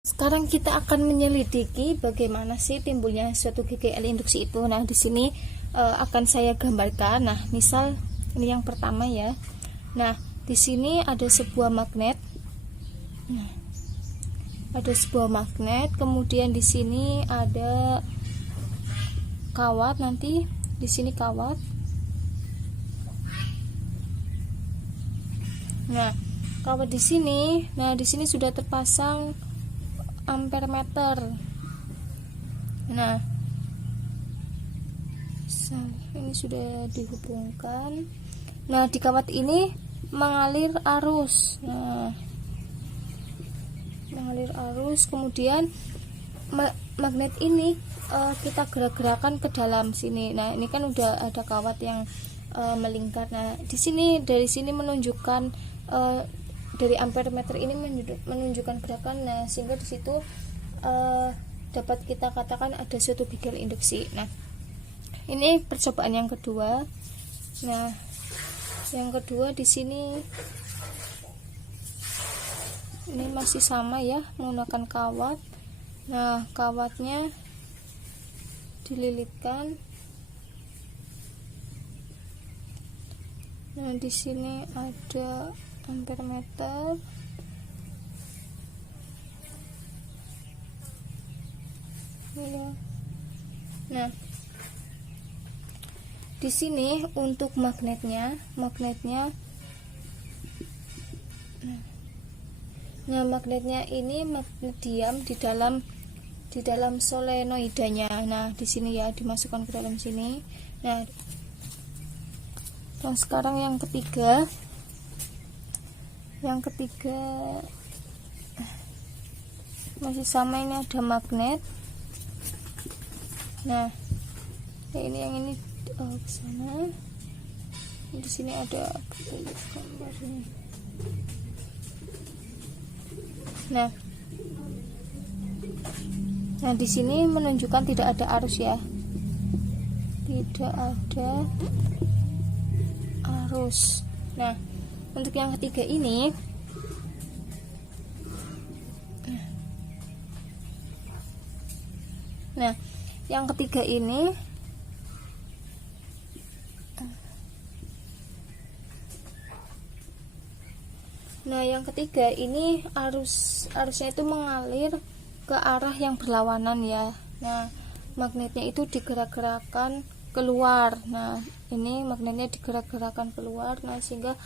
Sekarang kita akan menyelidiki bagaimana sih timbulnya suatu GGL induksi itu. Nah, di sini akan saya gambarkan. Nah, misal ini yang pertama ya. Nah, di sini ada sebuah magnet. Nah, ada sebuah magnet, kemudian di sini ada kawat, nanti di sini kawat. Nah, kawat di sini. Nah, di sini sudah terpasang ampermeter. Nah, ini sudah dihubungkan. Nah, di kawat ini mengalir arus. Nah, mengalir arus, kemudian magnet ini kita gerak-gerakan ke dalam sini. Nah, ini kan udah ada kawat yang melingkar. Nah, di sini, dari sini menunjukkan dari ampermeter ini menunjukkan gerakan. Nah, sehingga di situ dapat kita katakan ada suatu GGL induksi. Nah, ini percobaan yang kedua. Nah, yang kedua di sini ini masih sama ya, menggunakan kawat. Nah, kawatnya dililitkan. Nah, di sini ada ampermeter. Ya. Nah, di sini untuk magnetnya, nah magnetnya ini magnet diam di dalam solenoidanya. Nah, di sini ya, dimasukkan ke dalam sini. Nah, dan sekarang yang ketiga masih sama, ini ada magnet. Nah, yang ini ke sana. Di sini ada gambarnya. Nah, di sini menunjukkan tidak ada arus ya. Tidak ada arus. Nah, untuk yang ketiga ini arusnya itu mengalir ke arah yang berlawanan ya. Nah, magnetnya itu digerak-gerakan keluar. Nah, ini magnetnya digerak-gerakan keluar. Nah, sehingga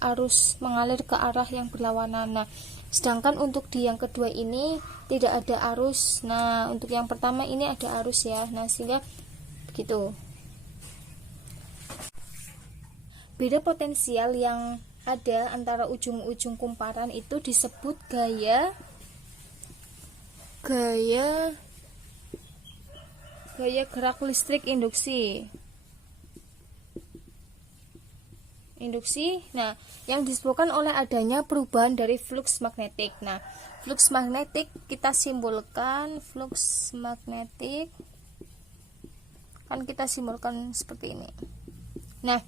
arus mengalir ke arah yang berlawanan. Nah, sedangkan untuk di yang kedua ini tidak ada arus. Nah, untuk yang pertama ini ada arus ya. Nah, sehingga begitu. Beda potensial yang ada antara ujung-ujung kumparan itu disebut gaya gerak listrik induksi. Nah, yang disebabkan oleh adanya perubahan dari flux magnetik. Nah, flux magnetik kita simbolkan, flux magnetik kan kita simbolkan seperti ini. Nah,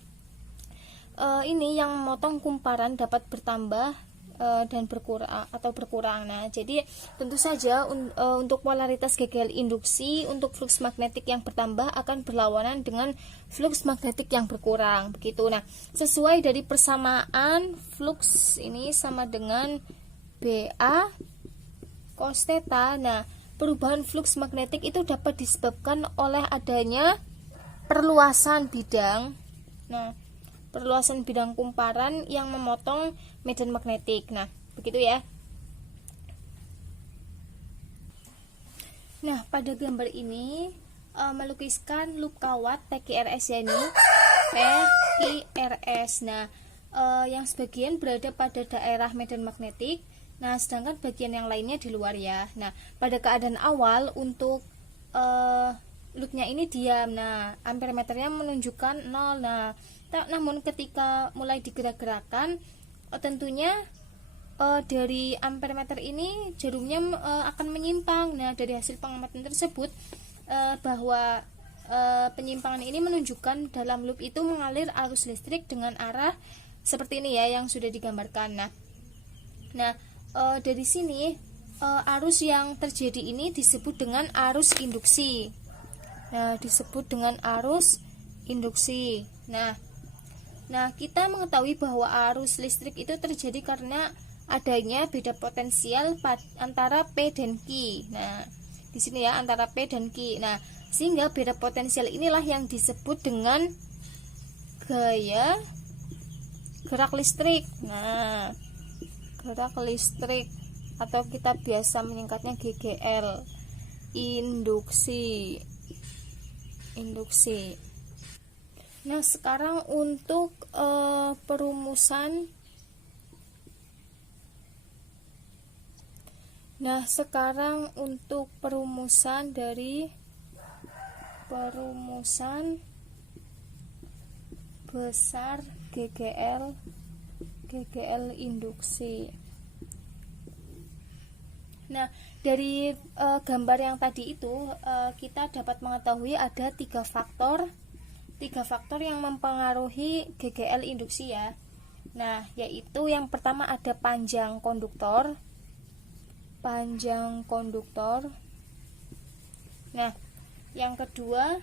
ini yang memotong kumparan dapat bertambah dan berkurang. Nah, jadi tentu saja untuk polaritas GGL induksi untuk flux magnetik yang bertambah akan berlawanan dengan flux magnetik yang berkurang, begitu. Nah, sesuai dari persamaan flux ini sama dengan BA cos theta. Nah, perubahan flux magnetik itu dapat disebabkan oleh adanya perluasan bidang. Nah, perluasan bidang kumparan yang memotong medan magnetik. Nah, begitu ya. Nah, pada gambar ini melukiskan loop kawat PQRS ya, ini PQRS. Nah, yang sebagian berada pada daerah medan magnetik. Nah, sedangkan bagian yang lainnya di luar ya. Nah, pada keadaan awal untuk loopnya ini diam. Nah, ampermeternya menunjukkan 0. Nah, namun ketika mulai digerak-gerakan, tentunya dari ampermeter ini jarumnya akan menyimpang. Nah, dari hasil pengamatan tersebut bahwa penyimpangan ini menunjukkan dalam loop itu mengalir arus listrik dengan arah seperti ini ya, yang sudah digambarkan. Nah, dari sini arus yang terjadi ini disebut dengan arus induksi. Nah, disebut dengan arus induksi. Nah, kita mengetahui bahwa arus listrik itu terjadi karena adanya beda potensial antara P dan Q. Nah, di sini ya, antara P dan Q. Nah, sehingga beda potensial inilah yang disebut dengan gaya gerak listrik. Nah, gerak listrik atau kita biasa menyingkatnya GGL, induksi. Nah, sekarang untuk perumusan. Nah, sekarang untuk perumusan dari perumusan besar GGL induksi. Nah, dari gambar yang tadi itu kita dapat mengetahui ada tiga faktor yang mempengaruhi GGL induksi ya. Nah, yaitu yang pertama ada panjang konduktor. Nah, yang kedua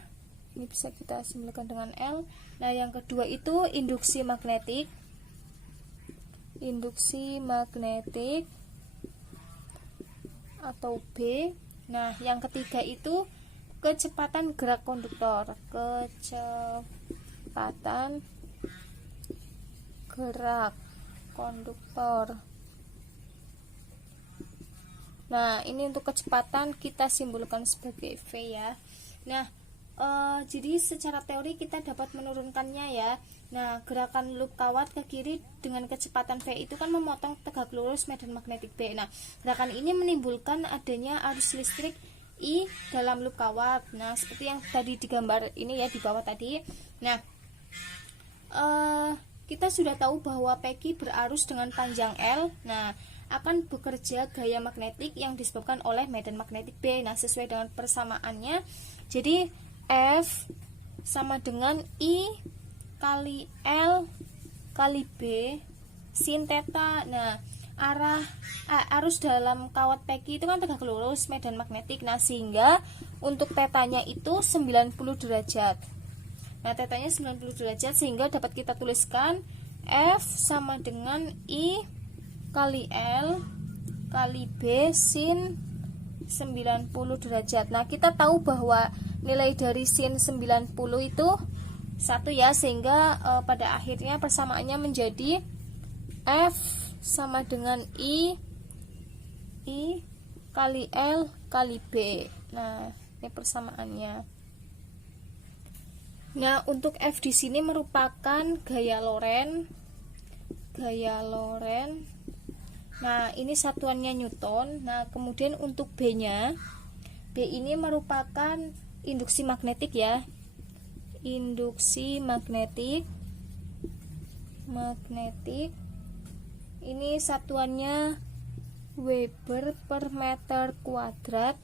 ini bisa kita simbolkan dengan L. Nah, yang kedua itu induksi magnetik. Atau B. Nah, yang ketiga itu kecepatan gerak konduktor. Nah, ini untuk kecepatan kita simbolkan sebagai V ya. Nah, jadi secara teori kita dapat menurunkannya ya. Nah, gerakan loop kawat ke kiri dengan kecepatan V itu kan memotong tegak lurus medan magnetik B. Nah, gerakan ini menimbulkan adanya arus listrik I dalam loop kawat. Nah, seperti yang tadi digambar ini ya di bawah tadi. Nah, kita sudah tahu bahwa PQ berarus dengan panjang L. Nah, akan bekerja gaya magnetik yang disebabkan oleh medan magnetik B. Nah, sesuai dengan persamaannya, jadi F sama dengan I kali L kali B sin theta. Nah, arus dalam kawat PQ itu kan tegak lurus medan magnetik. Nah, sehingga untuk tetanya itu 90 derajat. Nah, tetanya 90 derajat sehingga dapat kita tuliskan F sama dengan I kali L kali B sin 90 derajat. Nah, kita tahu bahwa nilai dari sin 90 itu 1 ya, sehingga pada akhirnya persamaannya menjadi F sama dengan I kali L kali B. Nah, ini persamaannya. Nah, untuk F di sini merupakan gaya Lorentz. Nah, ini satuannya Newton. Nah, kemudian untuk B-nya, B ini merupakan induksi magnetik ya. Induksi magnetik. Ini satuannya Weber per meter kuadrat.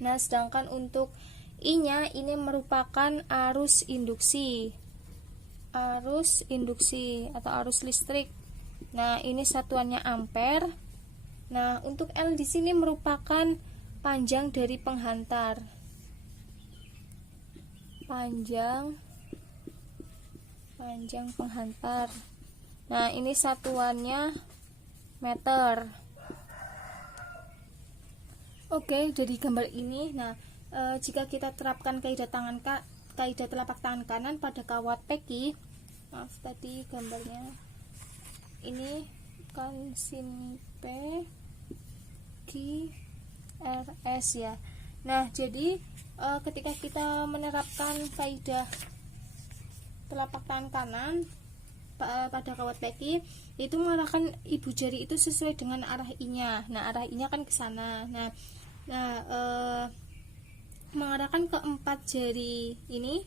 Nah, sedangkan untuk I-nya ini merupakan arus induksi atau arus listrik. Nah, ini satuannya ampere. Nah, untuk L di sini merupakan panjang dari penghantar. Panjang penghantar. Nah, ini satuannya meter. Oke, dari gambar ini, nah, jika kita terapkan kaidah telapak tangan kanan pada kawat PQ, maaf tadi gambarnya ini kan sin P Q R S ya. Nah, jadi ketika kita menerapkan kaidah telapak tangan kanan pada kawat PQ, itu mengarahkan ibu jari itu sesuai dengan arah I-nya. Nah, arah I-nya kan ke sana. Nah, mengarahkan keempat jari ini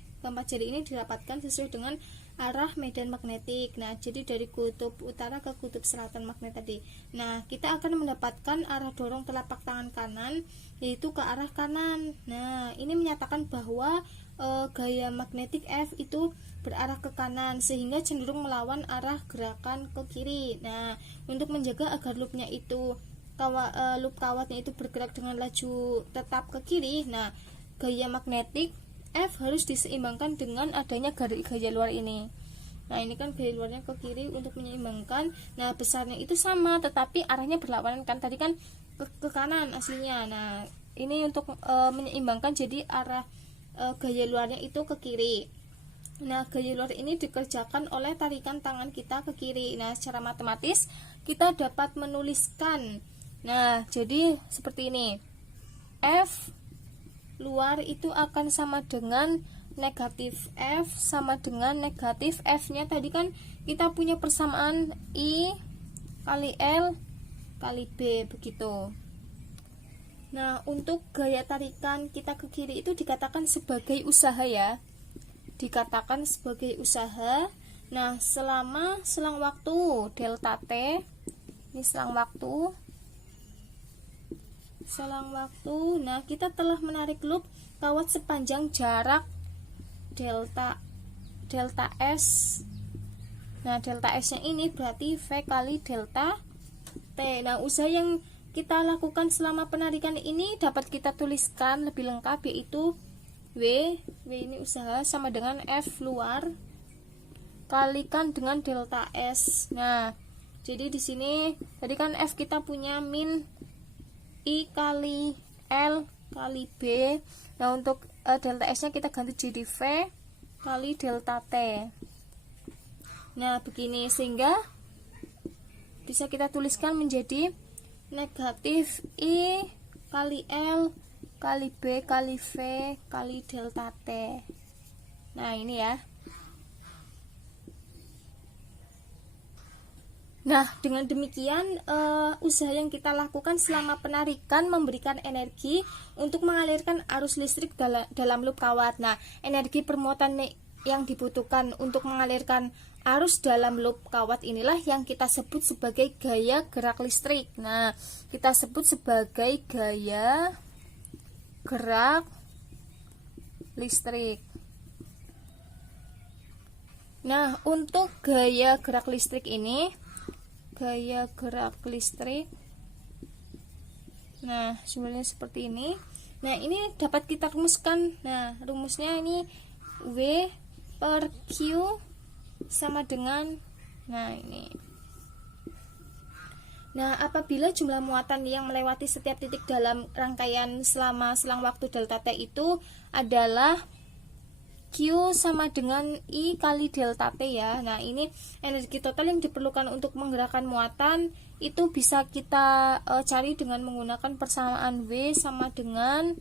dirapatkan sesuai dengan arah medan magnetik. Nah, jadi dari kutub utara ke kutub selatan magnet tadi. Nah, kita akan mendapatkan arah dorong telapak tangan kanan yaitu ke arah kanan. Nah, ini menyatakan bahwa gaya magnetik F itu berarah ke kanan sehingga cenderung melawan arah gerakan ke kiri. Nah, untuk menjaga agar loopnya itu loop kawatnya itu bergerak dengan laju tetap ke kiri, nah gaya magnetik F harus diseimbangkan dengan adanya gaya luar ini. Nah, ini kan gaya luarnya ke kiri untuk menyeimbangkan. Nah, besarnya itu sama tetapi arahnya berlawanan kan. Tadi kan ke kanan aslinya. Nah, ini untuk menyeimbangkan jadi arah gaya luarnya itu ke kiri. Nah, gaya luar ini dikerjakan oleh tarikan tangan kita ke kiri. Nah, secara matematis kita dapat menuliskan. Nah, jadi seperti ini. F luar itu akan sama dengan negatif F sama dengan negatif F-nya. Tadi kan kita punya persamaan I kali L kali B begitu. Nah, untuk gaya tarikan kita ke kiri itu dikatakan sebagai usaha ya. Dikatakan sebagai usaha. Nah, selama selang waktu delta T, ini selang waktu. Nah, kita telah menarik loop kawat sepanjang jarak delta S. Nah, delta S-nya ini berarti V kali delta T. Nah, usaha yang kita lakukan selama penarikan ini dapat kita tuliskan lebih lengkap, yaitu W ini usaha sama dengan F luar kalikan dengan delta S. Nah, jadi di sini tadi kan F kita punya min I kali L kali B. Nah, untuk delta S nya kita ganti jadi V kali delta T. Nah, begini sehingga bisa kita tuliskan menjadi negatif I kali L kali B kali V kali delta T. Nah, ini ya. Nah, dengan demikian usaha yang kita lakukan selama penarikan memberikan energi untuk mengalirkan arus listrik dalam loop kawat. Nah, energi permuatan yang dibutuhkan untuk mengalirkan arus dalam loop kawat inilah yang kita sebut sebagai gaya gerak listrik. Nah, kita sebut sebagai gaya gerak listrik. Nah, untuk gaya gerak listrik ini, nah sebenarnya seperti ini. Nah, ini dapat kita rumuskan. Nah, rumusnya ini W per Q sama dengan, nah ini. Nah, apabila jumlah muatan yang melewati setiap titik dalam rangkaian selama selang waktu delta T itu adalah Q sama dengan I kali delta T ya. Nah, ini energi total yang diperlukan untuk menggerakkan muatan itu bisa kita cari dengan menggunakan persamaan W sama dengan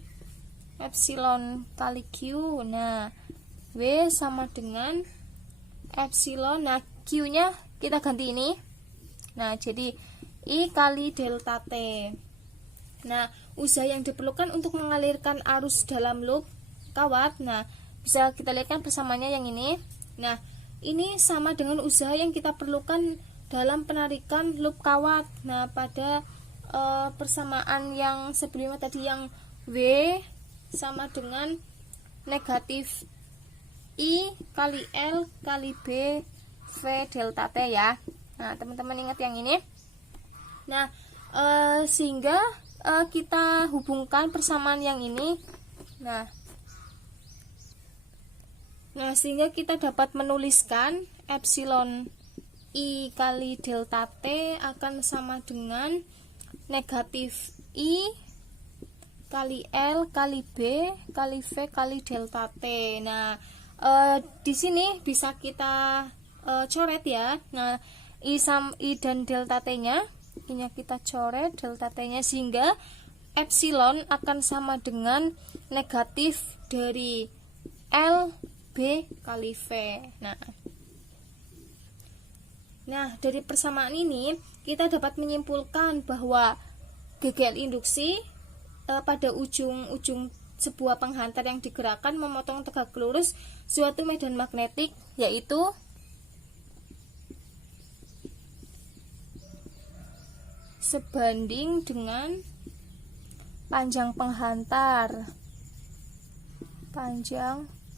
epsilon kali Q. Nah, W sama dengan epsilon. Nah, Q nya kita ganti ini. Nah, jadi I kali delta T. Nah, usaha yang diperlukan untuk mengalirkan arus dalam loop kawat, nah bisa kita lihat kan persamaannya yang ini. Nah, ini sama dengan usaha yang kita perlukan dalam penarikan loop kawat. Nah, pada persamaan yang sebelumnya tadi yang W sama dengan negatif I kali L kali B V delta T ya. Nah, teman-teman ingat yang ini. Nah, sehingga kita hubungkan persamaan yang ini. Nah, sehingga kita dapat menuliskan epsilon I kali delta T akan sama dengan negatif I kali L kali B kali V kali delta T. Nah, di sini bisa kita coret ya. Nah, I dan delta T-nya ini kita coret delta T-nya sehingga epsilon akan sama dengan negatif dari L B kali V. Nah, dari persamaan ini kita dapat menyimpulkan bahwa GGL induksi pada ujung-ujung sebuah penghantar yang digerakkan memotong tegak lurus suatu medan magnetik, yaitu sebanding dengan panjang penghantar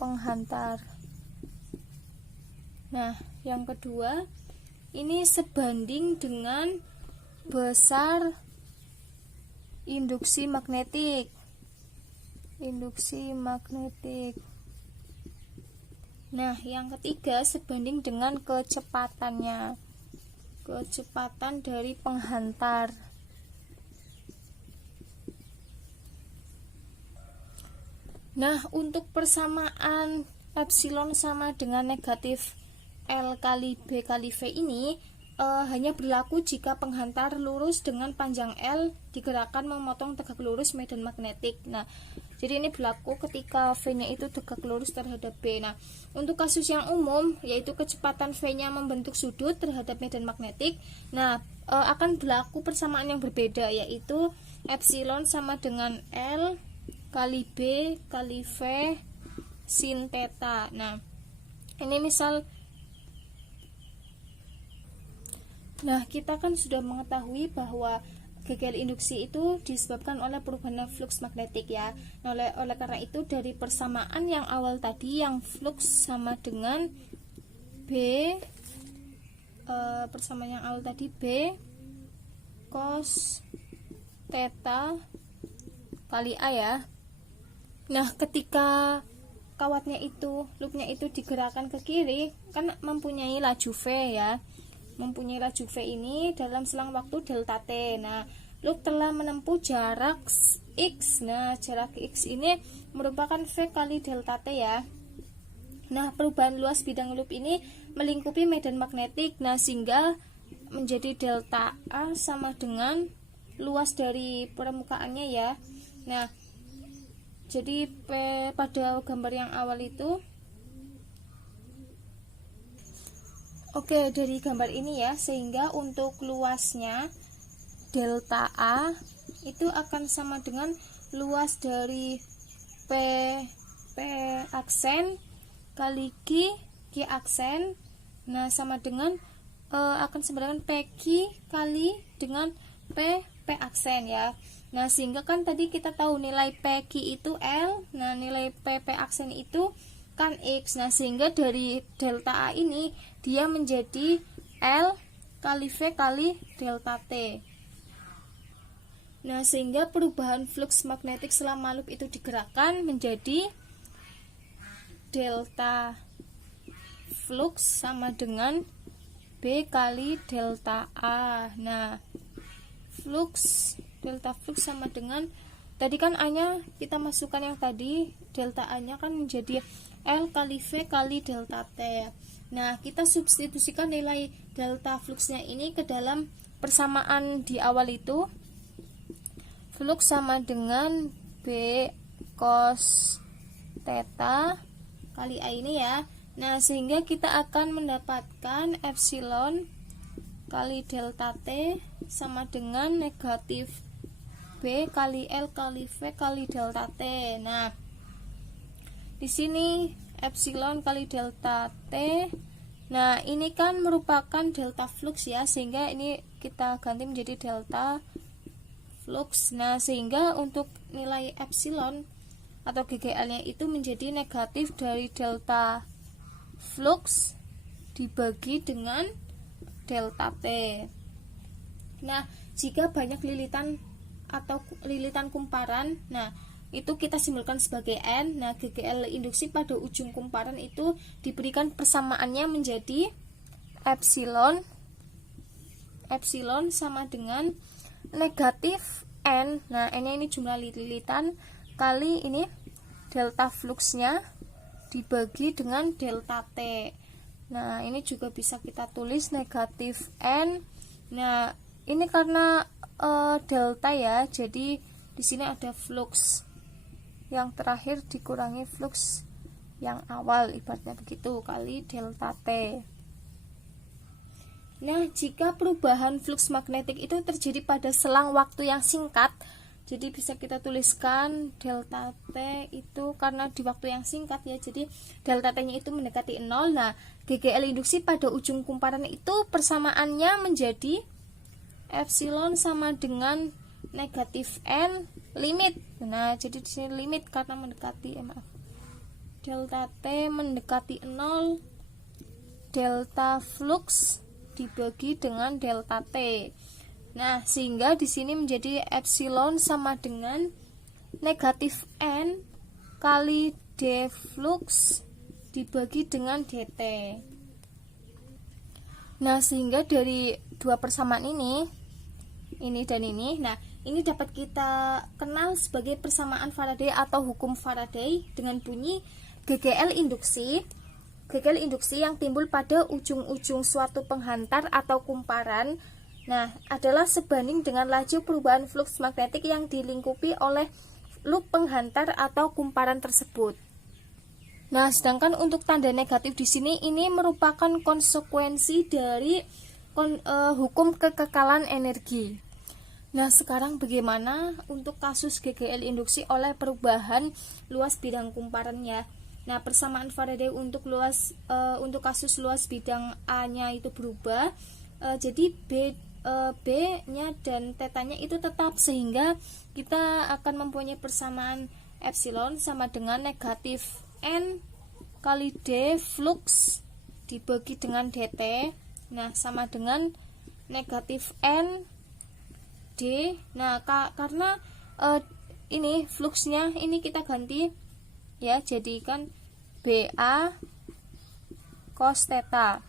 penghantar. Nah, yang kedua, ini sebanding dengan besar induksi magnetik. Induksi magnetik. Nah, yang ketiga, sebanding dengan kecepatannya. Kecepatan dari penghantar. Nah, untuk persamaan epsilon sama dengan negatif L kali B kali V ini hanya berlaku jika penghantar lurus dengan panjang L digerakkan memotong tegak lurus medan magnetik. Nah, jadi ini berlaku ketika V-nya itu tegak lurus terhadap B. Nah, untuk kasus yang umum, yaitu kecepatan V-nya membentuk sudut terhadap medan magnetik, nah akan berlaku persamaan yang berbeda, yaitu epsilon sama dengan L kali B kali V sin theta. Nah, ini misal, nah kita kan sudah mengetahui bahwa GGL induksi itu disebabkan oleh perubahan flux magnetik ya. Nah, oleh karena itu dari persamaan yang awal tadi yang flux sama dengan B, persamaan yang awal tadi B cos theta kali A ya. Nah, ketika kawatnya itu, loopnya itu digerakkan ke kiri, kan mempunyai laju V ya. Mempunyai laju V ini dalam selang waktu delta T. Nah, loop telah menempuh jarak X. Nah, jarak X ini merupakan V kali delta T ya. Nah, perubahan luas bidang loop ini melingkupi medan magnetik. Nah, sehingga menjadi delta A sama dengan luas dari permukaannya ya. Nah, jadi pada gambar yang awal itu, oke, dari gambar ini ya, sehingga untuk luasnya delta A itu akan sama dengan luas dari P aksen kali Q aksen. Nah, sama dengan akan sama dengan PQ kali dengan P aksen ya. Nah, sehingga kan tadi kita tahu nilai PQ itu L, nah nilai P aksen itu kan X. Nah, sehingga dari delta A ini dia menjadi L kali V kali delta T. Nah, sehingga perubahan flux magnetik selama loop itu digerakkan menjadi delta flux sama dengan B kali delta A. Nah, delta flux sama dengan, tadi kan A-nya kita masukkan yang tadi, delta A-nya kan menjadi L kali V kali delta T. Nah, kita substitusikan nilai delta fluxnya ini ke dalam persamaan di awal itu. Flux sama dengan B cos theta kali A ini ya. Nah, sehingga kita akan mendapatkan epsilon kali delta T sama dengan negatif B kali L kali V kali delta T. Nah, di sini epsilon kali delta T. Nah, ini kan merupakan delta flux ya, sehingga ini kita ganti menjadi delta flux. Nah, sehingga untuk nilai epsilon atau GGL-nya itu menjadi negatif dari delta flux dibagi dengan delta T. Nah, jika banyak lilitan atau lilitan kumparan, nah itu kita simbolkan sebagai N. Nah, GGL induksi pada ujung kumparan itu diberikan persamaannya menjadi epsilon sama dengan negatif N. Nah, ini jumlah lilitan kali ini delta fluxnya dibagi dengan delta T. Nah, ini juga bisa kita tulis negatif N. Nah, ini karena delta ya, jadi di sini ada flux yang terakhir dikurangi flux yang awal, ibaratnya begitu, kali delta T. Nah, jika perubahan flux magnetik itu terjadi pada selang waktu yang singkat, jadi bisa kita tuliskan delta T itu karena di waktu yang singkat ya, jadi delta T-nya itu mendekati 0. Nah, GGL induksi pada ujung kumparan itu persamaannya menjadi epsilon sama dengan negatif N limit. Nah, jadi di sini limit karena mendekati, delta T mendekati 0, delta flux dibagi dengan delta T. Nah, sehingga di sini menjadi epsilon sama dengan negatif N kali D flux dibagi dengan dt. Nah, sehingga dari dua persamaan ini dan ini, nah ini dapat kita kenal sebagai persamaan Faraday atau hukum Faraday dengan bunyi GGL induksi. GGL induksi yang timbul pada ujung-ujung suatu penghantar atau kumparan, nah adalah sebanding dengan laju perubahan fluks magnetik yang dilingkupi oleh loop penghantar atau kumparan tersebut. Nah, sedangkan untuk tanda negatif di sini ini merupakan konsekuensi dari hukum kekekalan energi. Nah, sekarang bagaimana untuk kasus GGL induksi oleh perubahan luas bidang kumparannya? Nah, persamaan Faraday untuk untuk kasus luas bidang A-nya itu berubah, jadi B-nya dan θ-nya itu tetap, sehingga kita akan mempunyai persamaan epsilon sama dengan negatif N kali D flux dibagi dengan dt. Nah, sama dengan negatif N D. Nah, karena ini fluxnya ini kita ganti ya, jadikan BA cos theta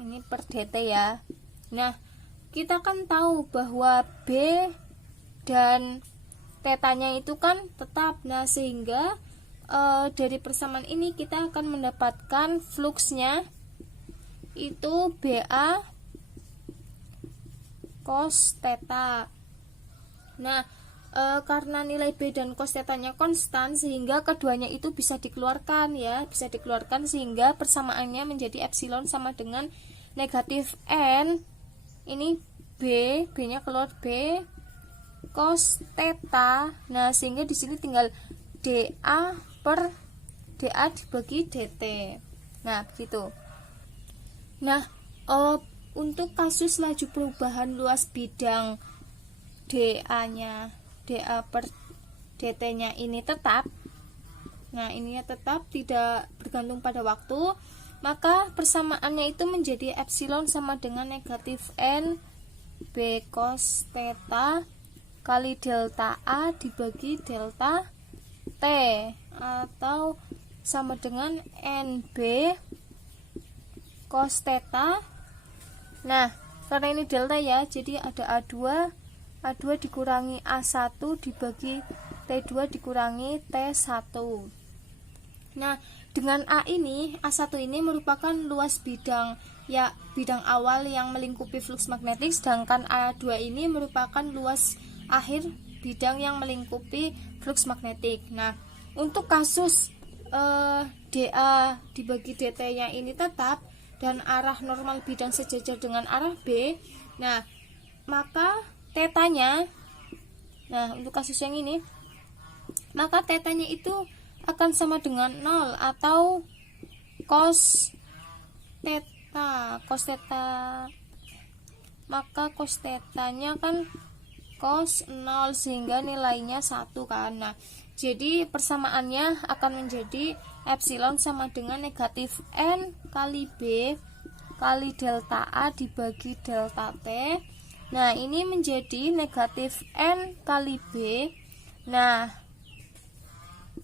ini per dt ya. Nah, kita kan tahu bahwa B dan θ-nya itu kan tetap. Nah, sehingga dari persamaan ini kita akan mendapatkan fluxnya itu BA cos theta. Nah, karena nilai B dan cos theta-nya konstan, sehingga keduanya itu bisa dikeluarkan ya, sehingga persamaannya menjadi epsilon sama dengan negatif N ini B-nya keluar B cos theta. Nah, sehingga di sini tinggal dA per dA dibagi dt. Nah, begitu. Nah, untuk kasus laju perubahan luas bidang dA per dt-nya ini tetap. Nah, ininya tetap, tidak bergantung pada waktu, maka persamaannya itu menjadi epsilon sama dengan negatif N B cos theta kali delta A dibagi delta T, atau sama dengan NB cos theta. Nah, karena ini delta ya, jadi ada A2 dikurangi A1 dibagi T2 dikurangi T1. Nah, dengan A1 ini merupakan luas bidang ya, bidang awal yang melingkupi fluks magnetik, sedangkan A2 ini merupakan luas akhir bidang yang melingkupi fluks magnetik. Nah, untuk kasus dA dibagi dt-nya ini tetap dan arah normal bidang sejajar dengan arah B, nah maka θ-nya, nah untuk kasus yang ini, maka θ-nya itu akan sama dengan 0 atau cos theta, maka cos θ-nya kan cos 0, sehingga nilainya 1 kan. Nah, jadi persamaannya akan menjadi epsilon sama dengan negatif N kali B kali delta A dibagi delta T. Nah, ini menjadi negatif N kali B. Nah,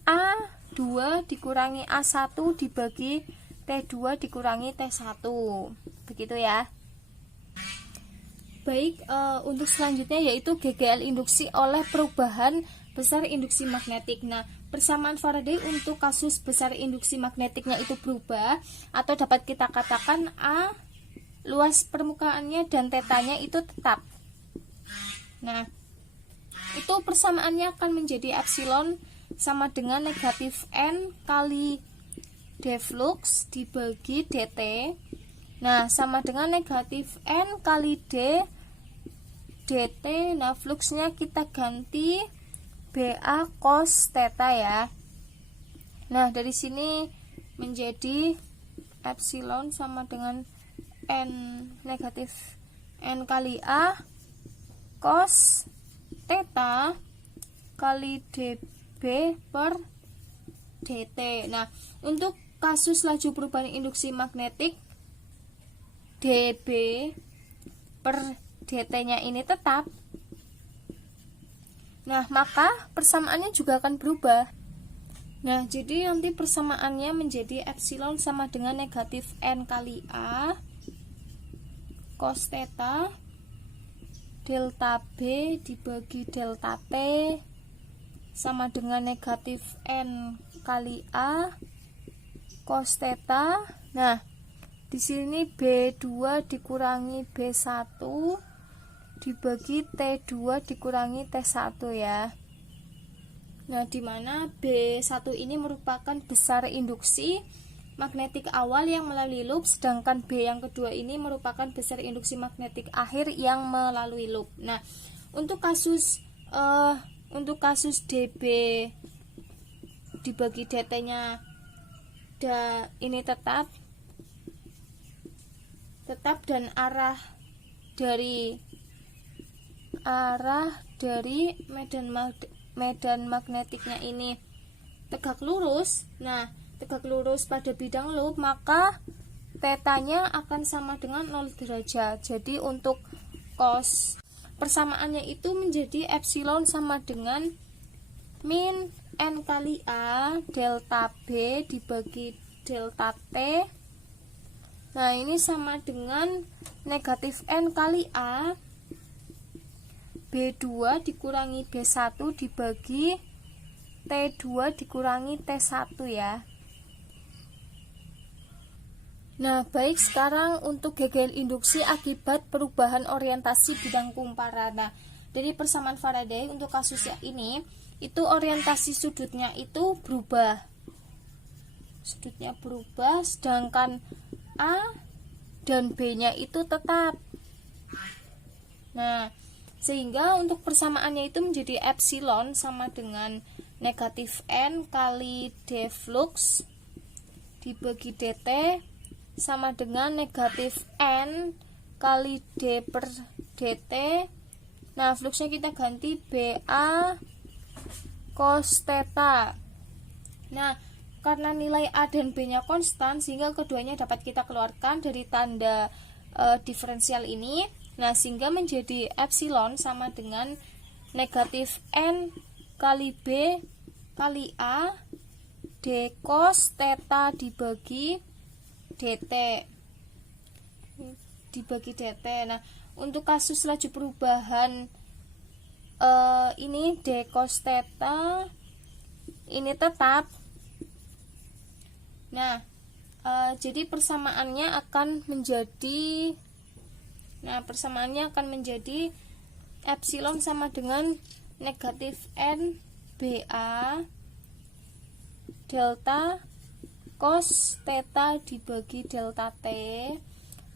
A2 dikurangi A1 dibagi T2 dikurangi T1. Begitu ya. Baik, untuk selanjutnya yaitu GGL induksi oleh perubahan besar induksi magnetik. Nah, persamaan Faraday untuk kasus besar induksi magnetiknya itu berubah, atau dapat kita katakan A luas permukaannya dan θ-nya itu tetap. Nah, itu persamaannya akan menjadi epsilon sama dengan negatif N kali D flux dibagi dt. Nah, sama dengan negatif N kali D dt. Nah, fluxnya kita ganti BA cos theta ya. Nah, dari sini menjadi epsilon sama dengan N negatif N kali A cos theta kali dB per dt. Nah, untuk kasus laju perubahan induksi magnetik dB per dt-nya ini tetap, nah maka persamaannya juga akan berubah. Nah, jadi nanti persamaannya menjadi epsilon sama dengan negatif n kali A cos theta delta B dibagi delta T sama dengan negatif n kali A cos theta. Nah, di sini B2 dikurangi B1 dibagi T2 dikurangi T1 ya. Nah, di mana B1 ini merupakan besar induksi magnetik awal yang melalui loop, sedangkan B yang kedua ini merupakan besar induksi magnetik akhir yang melalui loop. Nah, untuk kasus dB dibagi dt-nya ini tetap dan arah dari medan magnetiknya ini tegak lurus. Nah, tegak lurus pada bidang loop, maka tetanya akan sama dengan 0 derajat. Jadi untuk cos persamaannya itu menjadi epsilon sama dengan min n kali A delta B dibagi delta T. Nah, ini sama dengan negatif n kali A B2 dikurangi B1 dibagi T2 dikurangi T1 ya. Nah, baik, sekarang untuk gegel induksi akibat perubahan orientasi bidang kumparan. Nah, dari persamaan Faraday untuk kasus yang ini, itu orientasi sudutnya itu berubah. Sudutnya berubah, sedangkan A dan B-nya itu tetap. Nah, sehingga untuk persamaannya itu menjadi epsilon sama dengan negatif n kali d flux dibagi dt sama dengan negatif n kali d per dt. Nah, fluxnya kita ganti BA cos theta. Nah, karena nilai A dan B nya konstan, sehingga keduanya dapat kita keluarkan dari tanda diferensial ini. Nah, sehingga menjadi epsilon sama dengan negatif n kali B kali A d cos theta dibagi dt. Nah, untuk kasus laju perubahan ini d cos theta ini tetap. Nah, jadi persamaannya akan menjadi epsilon sama dengan negatif n BA delta cos theta dibagi delta T.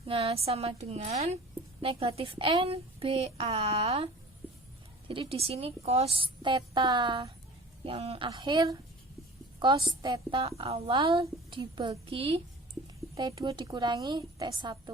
Nah, sama dengan negatif n BA. Jadi di sini cos theta yang akhir cos theta awal dibagi T2 dikurangi T1.